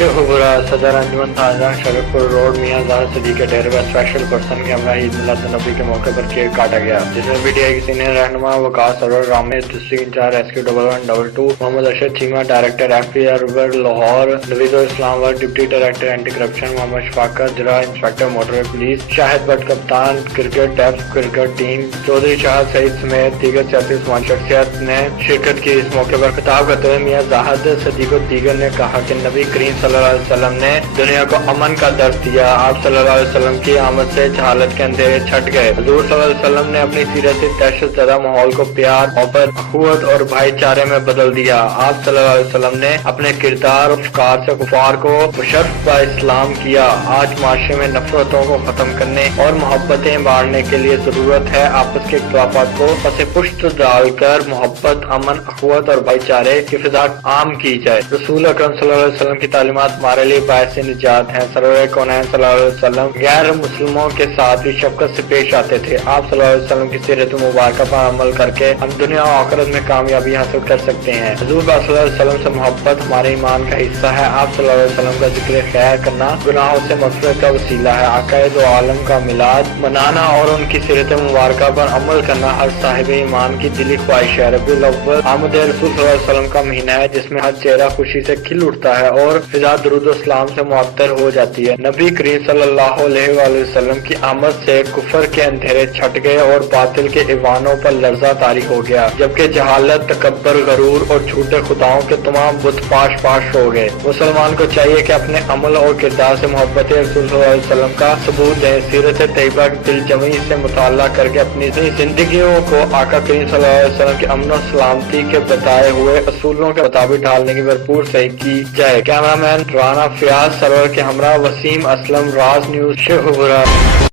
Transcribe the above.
शेखपुरा सदर अंजुमन थाना शरीफपुर रोड मियां ज़ाहिर सदी के डेरे पर स्पेशल पर्सन के हमरा ईद मिलादुन्नबी के मौके पर केक काटा गया, जिसमें पीटीआई के सीनियर रहनुमा Waqas Sarwar Rameed, district in charge rescue 1112, Mohammad Arshad Cheema, director FPR Lahore, Naveedul Islam वर्ल्ड, deputy director anti corruption Mohammad Shafqat, जिला inspector motorway police Shahid Bhatt, कप्तान cricket deaf cricket team Chaudhry Shahad Saeed समेत दीगर सियासी समाज शख्सियत ने शिरकत की। इस मौके पर खिताब करते हुए मियां ज़ाहिर सदी को दीगर ने कहा कि नबी करीम सल्लल्लाहु अलैहि वसल्लम ने दुनिया को अमन का दर्स दिया। आप सल्लल्लाहु अलैहि वसल्लम की आमद से जहालत के अंधेरे छट गए। हुजूर सल्लल्लाहु अलैहि वसल्लम ने अपनी सीरत से दहशतज़दा माहौल को प्यार, मोहब्बत, अखुवत और भाईचारे में बदल दिया। आप सल्लल्लाहु अलैहि वसल्लम ने अपने किरदार और अफकार से कुफार को मुशर्रफ बा इस्लाम किया। आज माशरे में नफरतों को खत्म करने और मोहब्बतें बांटने के लिए जरूरत है आपस के इख्तिलाफात को पसे पुश्त डालकर मोहब्बत, अमन, अखुवत और भाईचारे की फिजा आम की जाए। रसूल अकरम सल्लल्लाहु अलैहि वसल्लम की तालीमात हमारे लिए बायस निजात हैं। सरवर कौनैन सल्लल्लाहु अलैहि वसल्लम गैर मुस्लिमों के साथ भी शफकत से पेश आते थे। आप सल्लल्लाहु अलैहि वसल्लम की सीरत मुबारक पर अमल करके हम दुनिया और आखिरत में कामयाबी हासिल कर सकते हैं। हुजूर सल्लल्लाहु अलैहि वसल्लम से मोहब्बत हमारे ईमान का हिस्सा है। आप सल्लल्लाहु अलैहि वसल्लम का जिक्र खैर करना गुनाहों से मग़फ़िरत का वसीला है। आक़ाए दो आलम का मिलाद मनाना और उनकी सीरत मुबारक पर अमल करना हर साहिब ईमान की दिली ख्वाहिश है। रबीउल अव्वल आमद रसूल सल्लल्लाहु अलैहि वसल्लम का महीना है, जिसमें हर चेहरा खुशी से खिल उठता है और फिजा दुरूद और सलाम से मुअत्तर हो जाती है। नबी करीम सल्लल्लाहु अलैहि वसल्लम की आमद से कुफर के अंधेरे छट गए और बातिल के ईवानों पर लर्जा तारी हो गया, जबकि जहालत, तकब्बर, गरूर और झूठे खुदाओं के तमाम बुत पाश पाश हो गए। मुसलमान को चाहिए कि अपने अमल और किरदार से मोहब्बत रसूल सल्लल्लाहु अलैहि वसल्लम का सबूत दें। सीरत तैयबा की दिलजमी से मुताला करके अपनी जिंदगियों को आका करीम सल्लल्लाहु अलैहि वसल्लम के अमन और सलामती के बताए हुए असूलों के मुताबिक ढालने की भरपूर सही की जाए। कैमरामैन राना फयाज सरवर के हमरा वसीम असलम, राज न्यूज शेखपुरा।